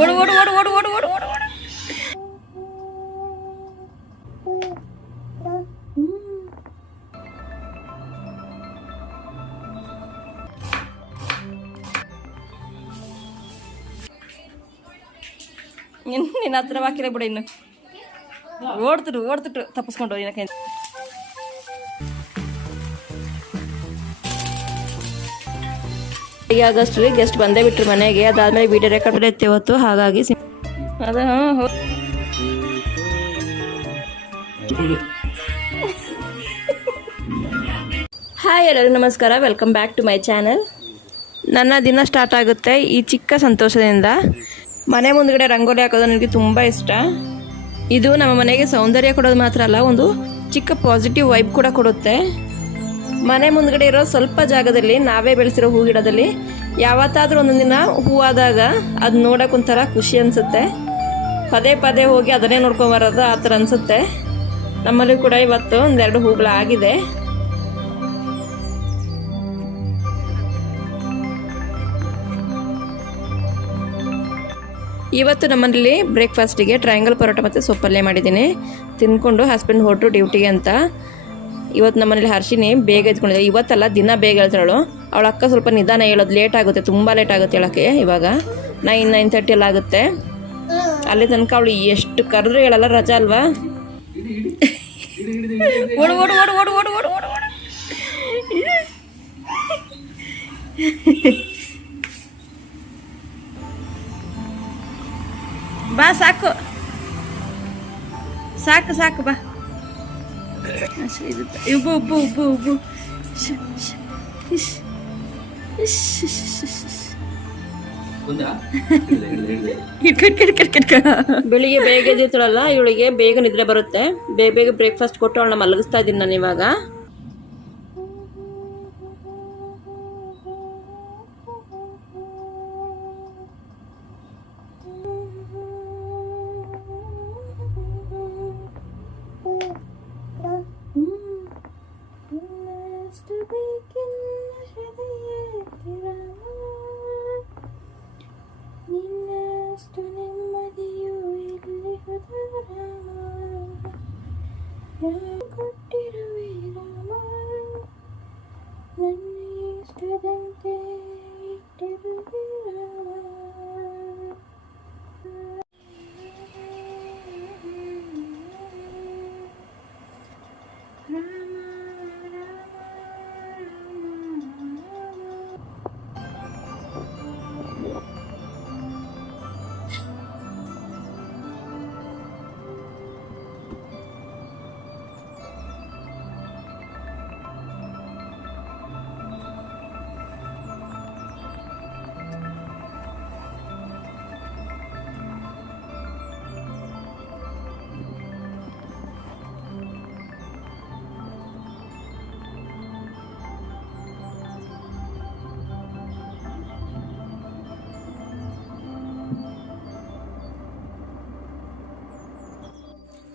ಓಡು ಓಡು ಓಡು ಓಡು ಓಡು ಓಡು ಓಡು ಓಡು. ನಿನ್ನ ಹತ್ರ ಹಾಕಿಲ್ಲ ಬಿಡ. ಇನ್ನು ಓಡ್ತಿಟ್ಟು ತಪ್ಪಿಸ್ಕೊಂಡು ಏನಕ್ಕೆ ಆಗಸ್ಟ್ ಗೆಸ್ಟ್ ಬಂದೇ ಬಿಟ್ರು ಮನೆಗೆ. ಅದಾದ್ಮೇಲೆ ವಿಡಿಯೋ ರೆಕಾರ್ಡ್ ಇತ್ತು ಇವತ್ತು, ಹಾಗಾಗಿ ಅದು ಹಾಯ್ ಎಲ್ಲರಿಗೂ ನಮಸ್ಕಾರ, welcome back to my channel. ನನ್ನ ದಿನ ಸ್ಟಾರ್ಟ್ ಆಗುತ್ತೆ ಈ ಚಿಕ್ಕ ಸಂತೋಷದಿಂದ. ಮನೆ ಮುಂದ್ಗಡೆ ರಂಗೋಲಿ ಹಾಕೋದು ನನಗೆ ತುಂಬ ಇಷ್ಟ. ಇದು ನಮ್ಮ ಮನೆಗೆ ಸೌಂದರ್ಯ ಕೊಡೋದು ಮಾತ್ರ ಅಲ್ಲ, ಒಂದು ಚಿಕ್ಕ ಪಾಸಿಟಿವ್ ವೈಬ್ ಕೂಡ ಕೊಡುತ್ತೆ. ಮನೆ ಮುಂದ್ಗಡೆ ಇರೋ ಸ್ವಲ್ಪ ಜಾಗದಲ್ಲಿ ನಾವೇ ಬೆಳೆಸಿರೋ ಹೂ ಗಿಡದಲ್ಲಿ ಯಾವತ್ತಾದ್ರೂ ಒಂದೊಂದು ದಿನ ಹೂವಾದಾಗ ಅದು ನೋಡೋಕೆ ಒಂಥರ ಖುಷಿ ಅನಿಸುತ್ತೆ. ಪದೇ ಪದೇ ಹೋಗಿ ಅದನ್ನೇ ನೋಡ್ಕೊಂಬರೋದು ಆ ಥರ ಅನಿಸುತ್ತೆ. ನಮ್ಮಲ್ಲಿ ಕೂಡ ಇವತ್ತು ಒಂದೆರಡು ಹೂಗಳಾಗಿದೆ. ಇವತ್ತು ನಮ್ಮಲ್ಲಿ ಬ್ರೇಕ್ಫಾಸ್ಟಿಗೆ ಟ್ರಯಾಂಗಲ್ ಪರೋಟ ಮತ್ತು ಸೊಪ್ಪಲ್ಲೇ ಮಾಡಿದ್ದೀನಿ. ತಿಂದ್ಕೊಂಡು ಹಸ್ಬೆಂಡ್ ಹೊರಟು ಡ್ಯೂಟಿಗೆ ಅಂತ. ಇವತ್ತು ನಮ್ಮನೇಲಿ ಹರ್ಷಿನಿ ಬೇಗ ಎತ್ಕೊಂಡಿದ್ದೆ. ಇವತ್ತಲ್ಲ, ದಿನ ಬೇಗ ಹೇಳ್ತಾಳು. ಅವಳ ಅಕ್ಕ ಸ್ವಲ್ಪ ನಿಧಾನ ಹೇಳೋದು, ಲೇಟ್ ಆಗುತ್ತೆ, ತುಂಬ ಲೇಟ್ ಆಗುತ್ತೆ ಹೇಳೋಕ್ಕೆ. ಇವಾಗ 9:30 ಎಲ್ಲ ಆಗುತ್ತೆ. ಅಲ್ಲಿ ತನಕ ಅವಳು ಎಷ್ಟು ಕರೆದ್ರೂ ಹೇಳಲ್ಲ, ರಜಾ ಅಲ್ವಾ. ಓಡು ಓಡು ಓಡು ಓಡು ಓಡು ಓಡು ಓಡು ಓಡು. ಬಾ, ಸಾಕು ಸಾಕು ಸಾಕು, ಬಾ. ಉಬ್ಬು ಉಬ್ಬು ಉಬ್ಬು ಉಬ್ಬು. ಬೆಳಿಗ್ಗೆ ಬೇಗ ಎದ್ದಿರ್ತಾಳಲ್ಲ, ಇವಳಿಗೆ ಬೇಗ ನಿದ್ರೆ ಬರುತ್ತೆ. ಬೇಗ ಬೇಗ ಬ್ರೇಕ್ಫಾಸ್ಟ್ ಕೊಟ್ಟು ಅವಳನ್ನ ಮಲಗಿಸ್ತಾ ಇದ್ದೀನಿ ನಾನು ಇವಾಗ.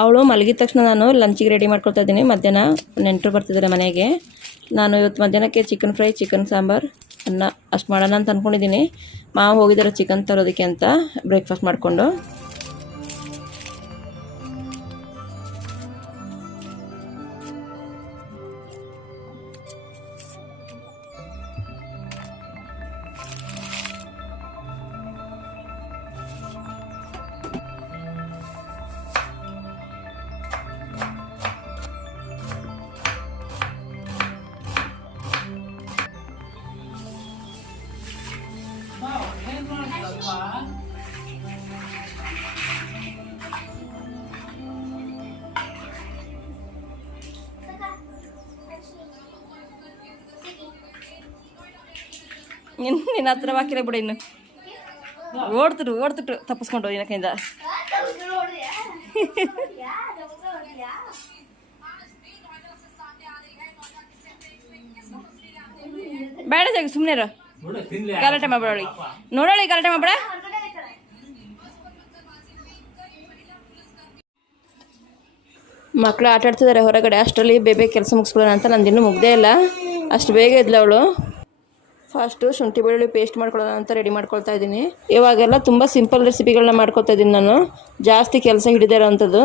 ಅವಳು ಮಲಗಿದ ತಕ್ಷಣ ನಾನು ಲಂಚಿಗೆ ರೆಡಿ ಮಾಡ್ಕೊಳ್ತಾ ಇದ್ದೀನಿ. ಮಧ್ಯಾಹ್ನ ನೆಂಟರು ಬರ್ತಿದ್ದಾರೆ ಮನೆಗೆ. ನಾನು ಇವತ್ತು ಮಧ್ಯಾಹ್ನಕ್ಕೆ ಚಿಕನ್ ಫ್ರೈ, ಚಿಕನ್ ಸಾಂಬಾರು, ಅನ್ನ ಅಷ್ಟು ಮಾಡೋಣ ಅಂತ ಅಂದ್ಕೊಂಡಿದ್ದೀನಿ. ಮಾವ ಹೋಗಿದ್ದಾರೆ ಚಿಕನ್ ತರೋದಕ್ಕೆ ಅಂತ ಬ್ರೇಕ್ಫಾಸ್ಟ್ ಮಾಡಿಕೊಂಡು. ನಿನ್ನ ಹತ್ರ ಹಾಕಿಲ್ಲ ಬಿಡ. ಇನ್ನು ಓಡ್ತಿಟ್ಟು ತಪ್ಪಿಸ್ಕೊಂಡು ಏನಕ್ಕಿಂದ. ಬೇಡ ಜಾಗ ಸುಮ್ಮನೆ ಇರೋ, ಗಲಾಟೆ ಮಾಡ್ಬೇಡ. ನೋಡೋಳಿ ಗಲಾಟೆ ಮಾಡ್ಬೇಡ. ಮಕ್ಕಳು ಆಟ ಆಡ್ತಿದ್ದಾರೆ ಹೊರಗಡೆ. ಅಷ್ಟರಲ್ಲಿ ಬೇಗ ಕೆಲಸ ಮುಗಿಸ್ಕೊಳ್ಳೋಣ ಅಂತ. ನಂದಿನ್ನೂ ಮುಗ್ದೇ ಇಲ್ಲ, ಅಷ್ಟು ಬೇಗ ಇದ್ಲು ಅವಳು. ಫಸ್ಟು ಶುಂಠಿ ಬೆಳ್ಳುಳ್ಳಿ ಪೇಸ್ಟ್ ಮಾಡ್ಕೊಳ್ಳೋಣ ಅಂತ ರೆಡಿ ಮಾಡ್ಕೊಳ್ತಾ ಇದ್ದೀನಿ. ಇವಾಗೆಲ್ಲ ತುಂಬ ಸಿಂಪಲ್ ರೆಸಿಪಿಗಳನ್ನ ಮಾಡ್ಕೊಳ್ತಾ ಇದ್ದೀನಿ ನಾನು, ಜಾಸ್ತಿ ಕೆಲಸ ಹಿಡಿದೇ ಇರೋವಂಥದ್ದು.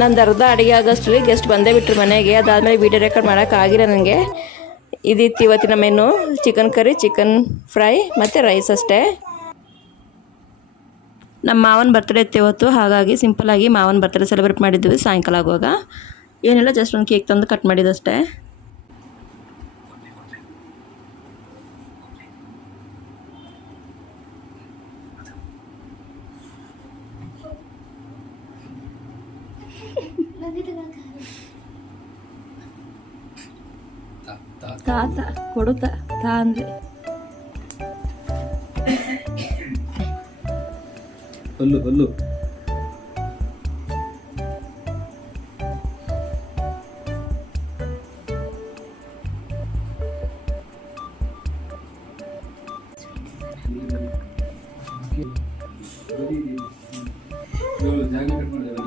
ನಂದು ಅರ್ಧ ಅಡುಗೆ ಆಗೋಷ್ಟರಲ್ಲಿ ಗೆಸ್ಟ್ ಬಂದೇ ಬಿಟ್ಟರು ಮನೆಗೆ. ಅದಾದಮೇಲೆ ವೀಡಿಯೋ ರೆಕಾರ್ಡ್ ಮಾಡೋಕ್ಕಾಗಿಲ್ಲ ನನಗೆ. ಇದಿತ್ತು ಇವತ್ತಿನ menu, chicken curry, chicken fry ಮತ್ತು ರೈಸ್ ಅಷ್ಟೇ. ನಮ್ಮ ಮಾವನ ಬರ್ತ್ಡೇ ಇತ್ತು ಇವತ್ತು, ಹಾಗಾಗಿ ಸಿಂಪಲ್ಲಾಗಿ ಮಾವನ ಬರ್ತ್ಡೇ ಸೆಲೆಬ್ರೇಟ್ ಮಾಡಿದ್ವಿ ಸಾಯಂಕಾಲ ಆಗುವಾಗ. ಏನಿಲ್ಲ, ಜಸ್ಟ್ ಒಂದು ಕೇಕ್ ತಂದು ಕಟ್ ಮಾಡಿದ್ದಷ್ಟೇ. ತಾತ ಕೊಡುತ್ತ ತಾ ಅಂದ್ರೆ ಹಲ್ಲು ಹಲ್ಲು ಜಾಗ ಕಟ್ ಮಾಡಿದೆ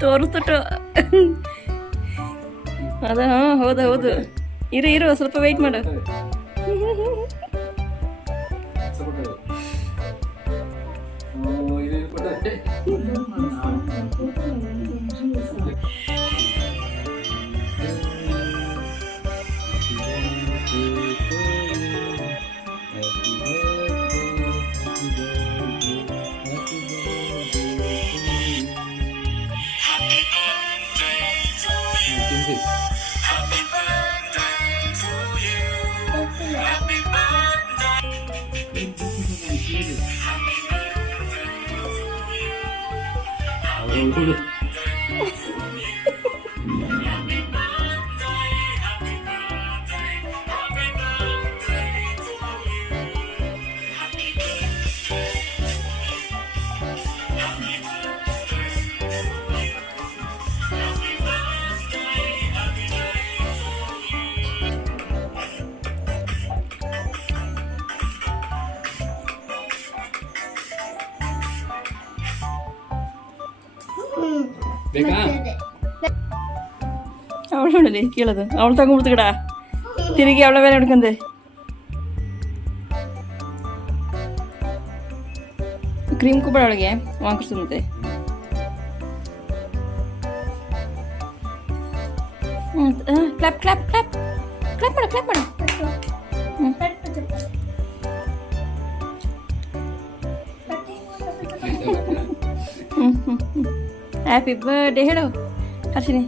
ತೋರಿಸ್ಬಿಟ್ಟು ಅದ. ಹೌದು ಹೌದು, ಇರು ಸ್ವಲ್ಪ ವೆಯ್ಟ್ ಮಾಡು. ಬೇಕಾ? ಅವಳು ನೋಡಲಿ ಕೇಳೋದು, ಅವಳು ತಗೊಂಡ್ಬಿಡ್ತು ಗಿಡ ತಿರುಗಿ ಅವಳ ಮೇಲೆ ಹಿಡ್ಕೊಂಡೆ. ಕ್ರೀಮ್ ಕುಬ್ಬಳ ಅವಳಿಗೆ ವಾಂಕರ್ಸುತ್ತೆ. ಕ್ಲಾಪ್ ಕ್ಲಾಪ್ ಕ್ಲಾಪ್ ಕ್ಲಾಪ್ ಮಾಡು, ಕ್ಲಾಪ್ ಮಾಡು. ಹ್ಯಾಪಿ ಬರ್ಡೇ ಹೇಳು ಹರ್ಷಿನಿ.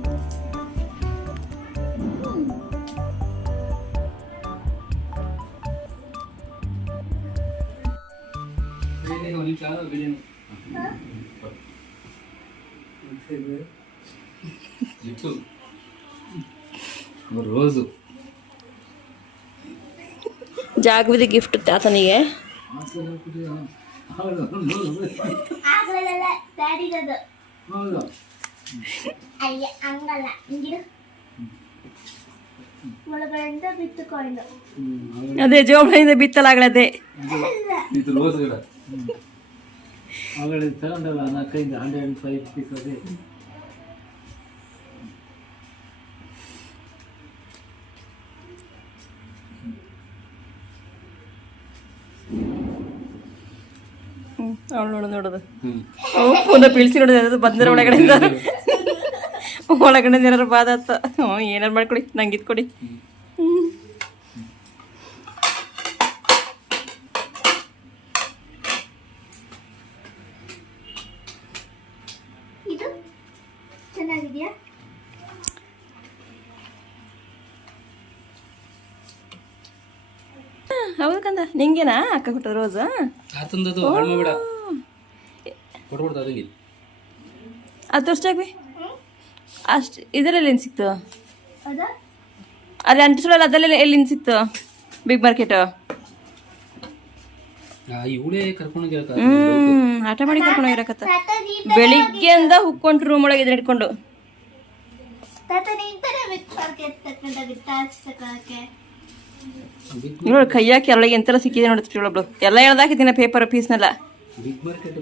రోజు ಜಾಗವಿದೆ ಗಿಫ್ಟ್ ತಾತನಿಗೆ. ಆಗ್ಲಲ್ಲ ಡ್ಯಾಡಿಗದು. ಅಯ್ಯ ಹಂಗಲ್ಲ ಹಿಂಗಿಡು. ಒಳಗಡೆಯಿಂದ ಬಿತ್ತು ಕಾಯಿನ್. ಅದೇ ಜೋಬಳಿಂದ ಬಿತ್ತಲಾಗ್ಲದೆ. ಇದು ರೋಸ್ ಗಿಡ. ಅವಳು ತಗೊಂಡಲ್ಲ ನಾ ಕೈಯಿಂದ 105 ಪೀಸ್ ಅದೇ. ಅವಳು ನೋಡೋದು ಪುನಃ ಬೀಳ್ಸಿ ನೋಡೋದು ಅದು ಬಂದಿರೋ ಒಳಗಡೆಯಿಂದ ಒಳಗಡೆ ಏನಾರು ಬಾದತ್ತ. ಏನಾರು ಮಾಡ್ಕೊಡಿ, ನಂಗೆ ಇದು ಕೊಡಿ. ಇದು ಚೆನ್ನಾಗಿದೆಯಾ? ಹೌದು ಕಂದ, ನಿಂಗೇನಾ ಅಕ್ಕ ಕೊಟ್ಟದ ರೋಸ್? ಆತಂದದು ಹಾಳು ಮಾಡ್ಬೇಡ. ಕೊಡ್ಬಿಡ್ದು ಅದಂಗೆ. ಅದು ಅಷ್ಟಾಗ್ವಿ ಅಷ್ಟು ಇದರಲ್ಲಿ ಏನು ಸಿಕ್ತು? ಅದ ಅಲ್ಲಿ ಅಂಟಿಸೋಲ್ಲ, ಅದರಲ್ಲಿ ಎಲ್ಲಿಂದ ಸಿಕ್ತು? Big market. ಇವಳೇ ಕರ್ಕೊಂಡೋಗಿರಕ. ಆಟ ಮಾಡಿ ಕರ್ಕೊಂಡು ಹೋಗಿರಕತ್ತ. ತಾತ ನೀನ್ ಬೆಳಿಗ್ಗೆಯಿಂದ ಹುಕ್ಕೊಂಡ್ರು ರೂಮ್ ಒಳಗೆ ಇದನ್ನ ಇಟ್ಕೊಂಡು. ತಾತ ನೀನ್ ತಾನೇ ಬಿಗ್ ಮಾರ್ಕೆಟ್ ತಕೊಂಡೋಗಿತ್ತ ಆಚೆ ತಗೊಳಕ್ಕೆ? ನೋಡಿ ಕೈ ಹಾಕಿ ಅವಳಿಗೆ ಎಂತೆಲ್ಲ ಸಿಕ್ಕಿದೆ ನೋಡುತ್ತೆ ಒಬ್ಳು. ಎಲ್ಲ ಹೇಳ್ದಾಕಿದ್ದೀನಿ ಪೇಪರ್ ಪೀಸ್ನೆಲ್ಲ. Big market